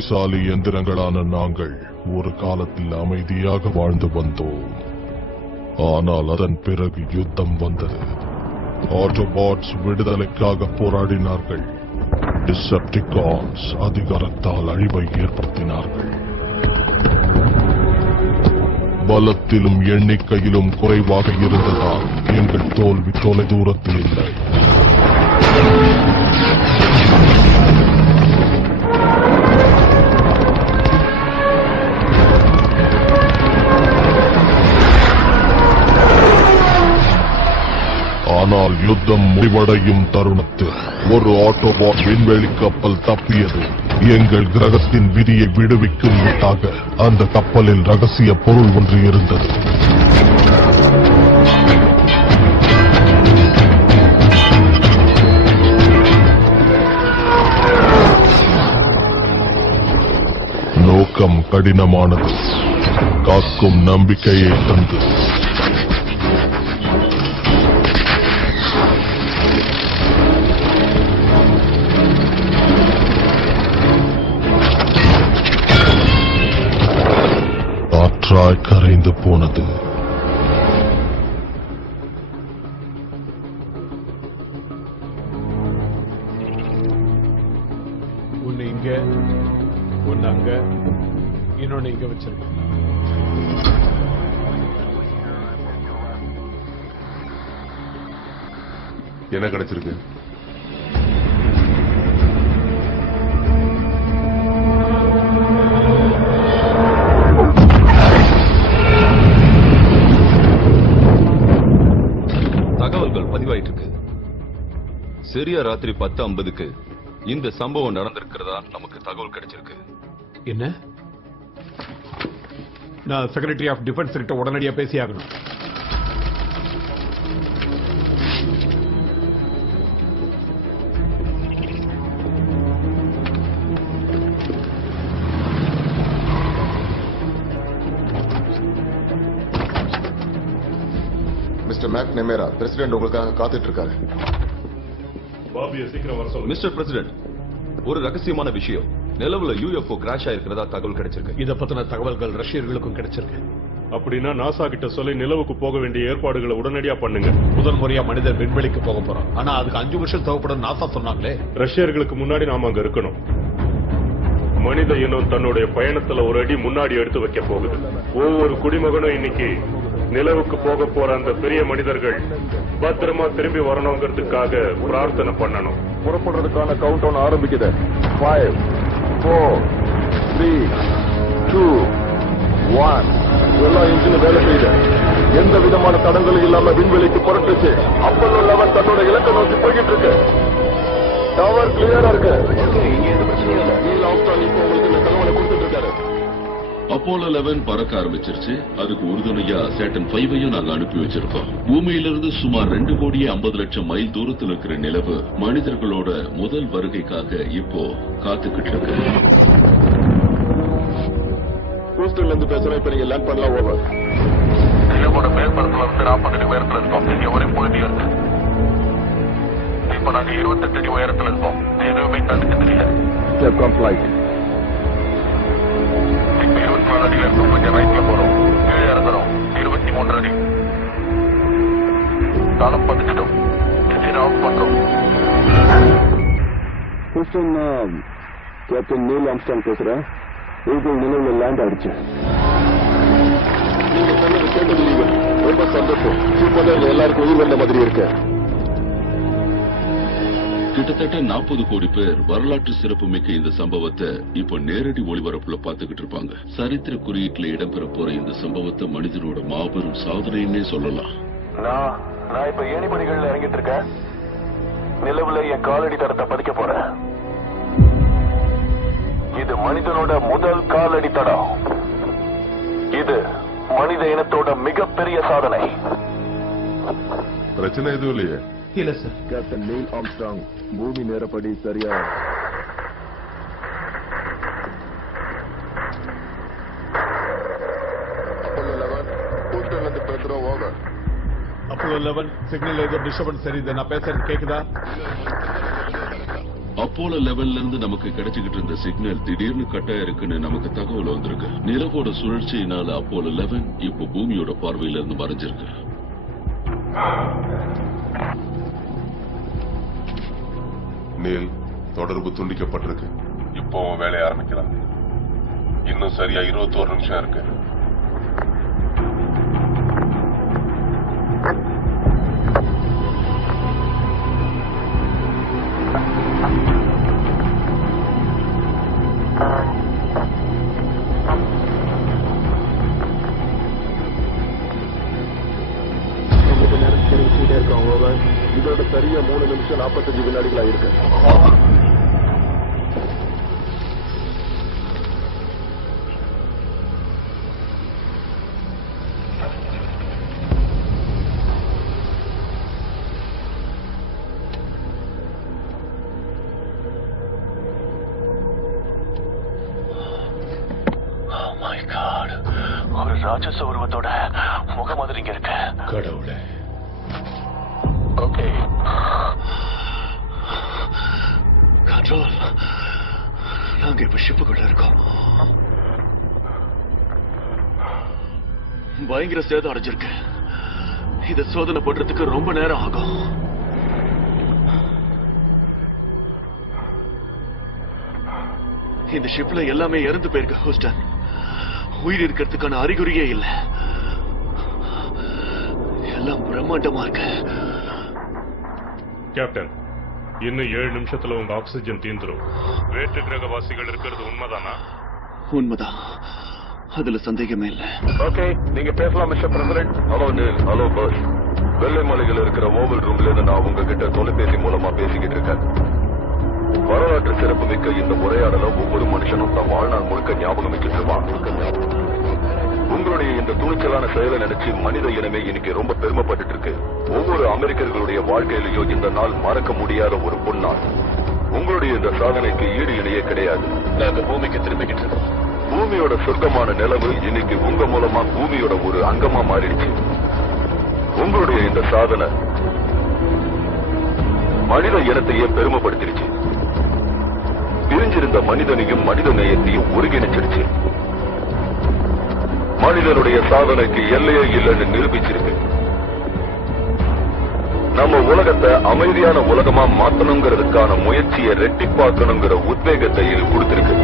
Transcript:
புத்திசாலி எந்திரங்களான நாங்கள் ஒரு காலத்தில் அமைதியாக வாழ்ந்து வந்தோம். ஆனால் அதன் பிறகு யுத்தம் வந்தது. ஆட்டோபாட்ஸ் விடுதலைக்காக போராடினார்கள். டிசெப்டிகான்ஸ் அதிகாரத்தால் அழிவை ஏற்படுத்தினார்கள். பலத்திலும் எண்ணிக்கையிலும் குறைவாக இருந்ததால் எங்கள் தோல்வி தொலை தூரத்தில் இல்லை. ஆனால் யுத்தம் முடிவடையும் தருணத்தில் ஒரு ஆட்டோபாட் விண்வெளி கப்பல் தப்பியது. எங்கள் கிரகத்தின் விதியை விடுவிக்கும் விட்டாக அந்த கப்பலில் ரகசிய பொருள் ஒன்று இருந்தது. நோக்கம் கடினமானது, காக்கும் நம்பிக்கையை தந்து. காற்றாய் கரைந்து போனது. ஒன்னு இங்க, ஒன்னு அங்க, இன்னொன்னு இங்க வச்சிருக்கேன். என்ன கிடைச்சிருக்கு? சரியா ராத்திரி 10:50க்கு இந்த சம்பவம் நடந்திருக்கிறதா நமக்கு தகவல் கிடைச்சிருக்கு. என்ன? நான் செக்ரட்டரி ஆஃப் டிஃபென்ஸ் கிட்ட உடனடியா பேசியாகணும். மிஸ்டர் மேக் நெமேரா, பிரசிடென்ட் உங்களுக்காக காத்துட்டு இருக்காரு. மிஸ்டர் பிரசிடென்ட், ஒரு ரகசியமான விஷயம். நிலவுல UFO கிராஷ் ஆயிருக்கிறதா தகவல் கிடைச்சிருக்கு. இத பத்தின தகவல்கள் ரஷ்யர்களுக்கும் கிடைச்சிருக்கு. அப்படின்னா நாசா கிட்ட சொல்லி நிலவுக்கு போக வேண்டிய ஏற்பாடுகளை உடனடியா பண்ணுங்க. முதல் முறையா மனிதர் விண்வெளிக்கு போக போறோம். ஆனா அதுக்கு 5 வருஷம் தேவைப்படும் நாசா சொன்னாங்களே. ரஷ்யர்களுக்கு முன்னாடி நாம அங்க இருக்கணும். மனித இனம் தன்னுடைய பயணத்துல ஒரு அடி முன்னாடி எடுத்து வைக்க போகுது. ஒவ்வொரு குடிமகனும் இன்னைக்கு நிலவுக்கு போக போற அந்த பெரிய மனிதர்கள் பத்திரமா திரும்பி வரணுங்கிறதுக்காக பிரார்த்தனை பண்ணணும். புறப்படுறதுக்கான கவுண்ட் டவுன் ஆரம்பிக்குது. 5, 4, 3, 2, 1. எல்லா இன்ஜினும் வேலை செய்யுது. எந்த விதமான தடங்களும் இல்லாம விண்வெளிக்கு புறட்டுச்சு. அப்பல்லோ 11 தன்னோட இலக்கை நோக்கி போய்கிட்டு இருக்கு. டவர் கிளியரா இருக்கு. நீல் ஆம்ஸ்ட்ராங் இப்போ உங்களுக்கு இந்த தகவலை கொடுத்துட்டு இருக்காரு. அப்போலோ 11 பறக்க ஆரம்பிச்சிருச்சு. அதுக்கு உறுதுணையா சேட்டன் 5ஐயும் நாங்க அனுப்பி வச்சிருக்கோம். பூமியிலிருந்து சுமார் 2,50,00,000 மைல் தூரத்தில் இருக்கிற நிலவு மனிதர்களோட முதல் வருகைக்காக இப்போ காத்துக்கிட்டு இருக்கு. ஹூஸ்டன்ல இருந்து பேசுறேன். இப்ப நீங்க லேண்ட் பண்ணலாம். ஓவர். நிலவோட மேற்பரப்புல இருந்து 40 அடி உயரத்துல இருக்கோம். இங்க ஒரே போயிட்டு இருக்கு. இப்ப நாங்க 28 அடி உயரத்துல இருக்கோம். எதுவுமே கண்டுக்க தெரியல. Step come flight. 24 அடியில இருக்கும். கொஞ்சம் ரைட்ல போறோம். கீழே இறங்குறோம். 23 அடி. தளம் பதிச்சிட்டோம். இன்ஜின் ஆஃப் பண்றோம். ஹூஸ்டன், கேப்டன் நீல் ஆம்ஸ்ட்ராங் பேசுறேன். ஈகிள் நிலவுல லேண்ட் ஆயிடுச்சு. நீங்க சொன்னது கேட்டது ஈகிள். ரொம்ப சந்தோஷம். சூப்பர். எல்லாருக்கும் உயிர் வந்த மாதிரி இருக்கு. கிட்டத்தட்ட 40 கோடி பேர் வரலாற்று சிறப்புமிக்க இந்த சம்பவத்தை இப்ப நேரடி ஒளிபரப்புல பாத்துக்கிட்டு இருப்பாங்க. சரித்திர குறியீட்டுல இடம்பெற போற இந்த சம்பவத்தை மனிதனோட மாபெரும் சாதனைன்னே சொல்லலாம். நான் இப்ப ஏணிப்படிகள்ல இறங்கிட்டு இருக்கேன். நிலவுல என் காலடி தடத்தை பதிக்க போறேன். இது மனிதனோட முதல் காலடி தடம். இது மனித இனத்தோட மிகப்பெரிய சாதனை. பிரச்சனை எதுவும் இல்லையே? இல்ல சார். கேப்டன் நீல் ஆம்ஸ்ட்ராங் பூமி நேரப்படி சரியா பேசுறோம். ஓவர். அப்போலோ 11 சிக்னல் ஏதோ டிஸ்டர்பன்ஸ் தெரியுது. நான் பேசுறது கேக்குதா? அப்போலோ 11ல இருந்து நமக்கு கிடைச்சுக்கிட்டு இருந்த சிக்னல் திடீர்னு கட் ஆயிருக்குன்னு நமக்கு தகவல் வந்திருக்கு. நிலவோட சுழற்சியினால அப்போலோ 11 இப்போ பூமியோட பார்வையில இருந்து மறைஞ்சிருக்கு. நீல், தொடர்பு துண்டிக்கப்பட்டிருக்கு. இப்போ வேலையை ஆரம்பிக்கலாம். இன்னும் சரியா 21 நிமிஷம் இருக்கு. இதோட சரியா 3 நிமிஷம் 45 வினாடிகளா இருக்கு. ஒரு ராட்சச உருவத்தோட முக மாதிரி இங்க இருக்கு. கடவுளே. Okay, control. நாங்க இப்ப ஷிப்புக்குள்ள இருக்கோம். பயங்கர சேதம் அடைஞ்சிருக்கு. இத சோதனை பண்றதுக்கு ரொம்ப நேரம் ஆகும். இந்த ஷிப்ல எல்லாமே இறந்து போயிருக்கு ஹூஸ்டன். உயிர் இருக்கிறதுக்கான அறிகுறியே இல்ல. எல்லாம் பிரம்மாண்டமா இருக்கு. கேப்டன், இன்னும் 7 நிமிஷத்துல உங்க ஆக்சிஜன் தீந்துரும். வேற்று கிரகவாசிகள் இருக்கிறது உண்மைதானா? உண்மைதான், அதுல சந்தேகமே இல்ல. ஓகே, நீங்க பேசலாம் mister president. Hello Neil, hello பர்ஸ். வெள்ளை மலையில் இருக்கிற ஓவல் ரூம்ல இருந்து நான் உங்ககிட்ட தொலைபேசி மூலமா பேசிக்கிட்டு இருக்கேன். வரலாற்று சிறப்புமிக்க இந்த உரையாடலை ஒவ்வொரு மனுஷனும் தன் வாழ்நாள் முழுக்க ஞாபகம் வச்சுட்டு இருப்பான். உங்களுடைய இந்த துணிச்சலான செயலை நினைச்சு மனித இனமே இன்னைக்கு ரொம்ப பெருமைப்பட்டு இருக்கு. ஒவ்வொரு அமெரிக்கர்களுடைய வாழ்க்கையிலையும் இந்த நாள் மறக்க முடியாத ஒரு பொன்னாள். உங்களுடைய இந்த சாதனைக்கு ஈடு இணையே கிடையாது. நாங்க பூமிக்கு திரும்பிக்கிட்டு இருக்கோம். பூமியோட சொர்க்கமான நிலவு இன்னைக்கு உங்க மூலமா பூமியோட ஒரு அங்கமா மாறிடுச்சு. உங்களுடைய இந்த சாதனை மனித இனத்தையே பெருமைப்படுத்திடுச்சு. பிரிஞ்சிருந்த மனிதனையும் மனித நேயத்தையும் ஒருங்கிணைச்சிருச்சு. மனிதனுடைய சாதனைக்கு எல்லையே இல்லைன்னு நிரூபிச்சிருக்கு. நம்ம உலகத்தை அமைதியான உலகமா மாத்தணுங்கிறதுக்கான முயற்சியை ரெட்டிப்பாக்கணுங்கிற உத்வேகத்தை இது கொடுத்திருக்கு.